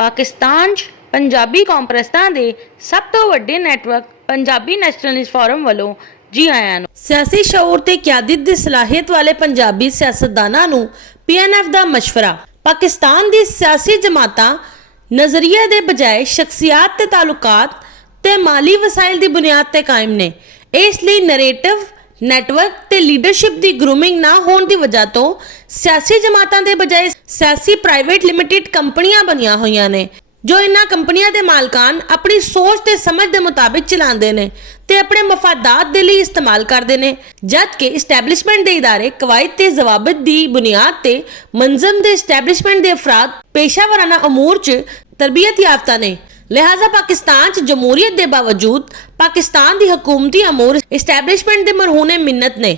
पाकिस्तान 'ਚ पंजाबी कॉन्फ्रेंसां दे सब तो वड्डे नैटवर्क पंजाबी नैशनलिस्ट फोरम वालों जी आयां नूं। सियासी शऊर ते क्यादत दी सलाहियत वाले पंजाबी सियासतदानां नूं PNF दा मशवरा। पाकिस्तान दी सियासी जमातां नज़रिए दे बजाय शख्सियात ते तालुकात ते माली वसाइल दी बुनियाद ते कायम ने। इस लई नैरेटिव नैटवर्क ते लीडरशिप दी ग्रूमिंग ना होने की वजह तो सियासी जमातां दे बजाय सियासी प्राइवेट लिमिटेड कंपनियां बनिया हुई ने जो इन्हां कंपनियां दे मालकान अपनी सोच ते समझ दे मुताबिक चलाते ने ते अपने मफादात दे लई इस्तेमाल करते हैं, जबकि इस्टैबलिशमेंट दे इदारे कवायद ते जवाबित दी बुनियाद ते मंजम दे इस्टैबलिशमेंट दे अफराद पेशावराना अमूर च तरबियत याफ्ता ने। लिहाजा पाकिस्तान च जमहूरियत के बावजूद पाकिस्तान की हुकूमती अमूर इस्टैबलिशमेंट के मरहूने मिन्नत ने।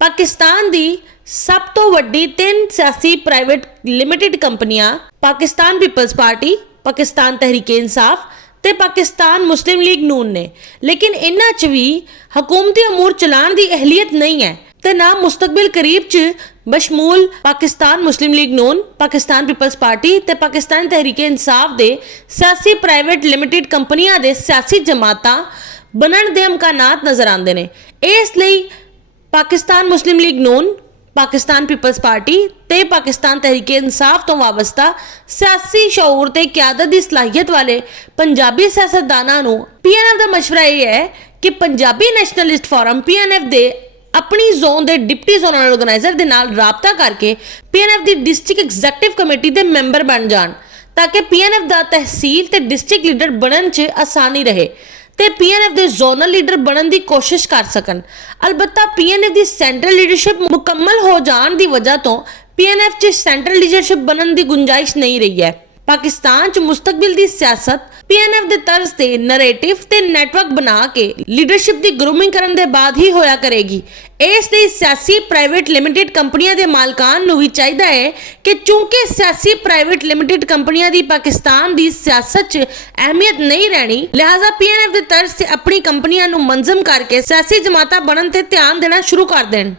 पाकिस्तान की सब तो वड्डी 3 सियासी प्राइवेट लिमिटेड कंपनियां पाकिस्तान पीपल्स पार्टी, पाकिस्तान तहरीक इंसाफ ते पाकिस्तान मुस्लिम लीग नून ने, लेकिन इन्हां च भी हुकूमती अमूर चलाने की अहलियत नहीं है ते ना मुस्तकबिल करीब च बशमूल पाकिस्तान मुस्लिम लीग नून, पाकिस्तान पीपल्स पार्टी ते पाकिस्तान तहरीक इंसाफ दे सियासी प्राइवेट लिमिटेड कंपनियां दे सियासी जमातां बनने के इम्कानात नज़र आते हैं। इसलिए पाकिस्तान मुस्लिम लीग नून, पाकिस्तान पीपल्स पार्टी ते पाकिस्तान तहरीक इंसाफ तो वाबस्ता सियासी शऊर ते क्यादत की सलाहियत वाले पंजाबी सियासतदानां नूं PNF का मशवरा यह है कि पंजाबी नैशनलिस्ट फोरम PNF दे अपनी जोन के डिप्टी जोनल ऑर्गेनाइजर के नाल राबता करके PNF की डिस्ट्रिक्ट एग्जैक्टिव कमेटी के मैंबर बन जान ताकि PNF का तहसील ते डिस्ट्रिक्ट लीडर बनने च आसानी रहे ते PNF दे जोनल लीडर बनने की कोशिश कर सकन। अलबत्ता PNF की सेंट्रल लीडरशिप मुकम्मल हो जाने की वजह तो PNF च सेंट्रल लीडरशिप बनने की गुंजाइश नहीं रही है। पाकिस्तान च मुस्तकबिल की सियासत PNF के तर्ज से नैरेटिव ते नेटवर्क बना के लीडरशिप की ग्रूमिंग करने के बाद ही होया करेगी। इसलिए सियासी प्राइवेट लिमिटेड कंपनियां के मालकान नूं भी चाहिए है कि चूंकि सियासी प्राइवेट लिमिटेड कंपनियां की पाकिस्तान की सियासत च अहमियत नहीं रहनी, लिहाजा PNF के तर्ज से अपनी कंपनियां नूं मंजम करके सियासी जमातां बनने ते ध्यान देना शुरू कर देण।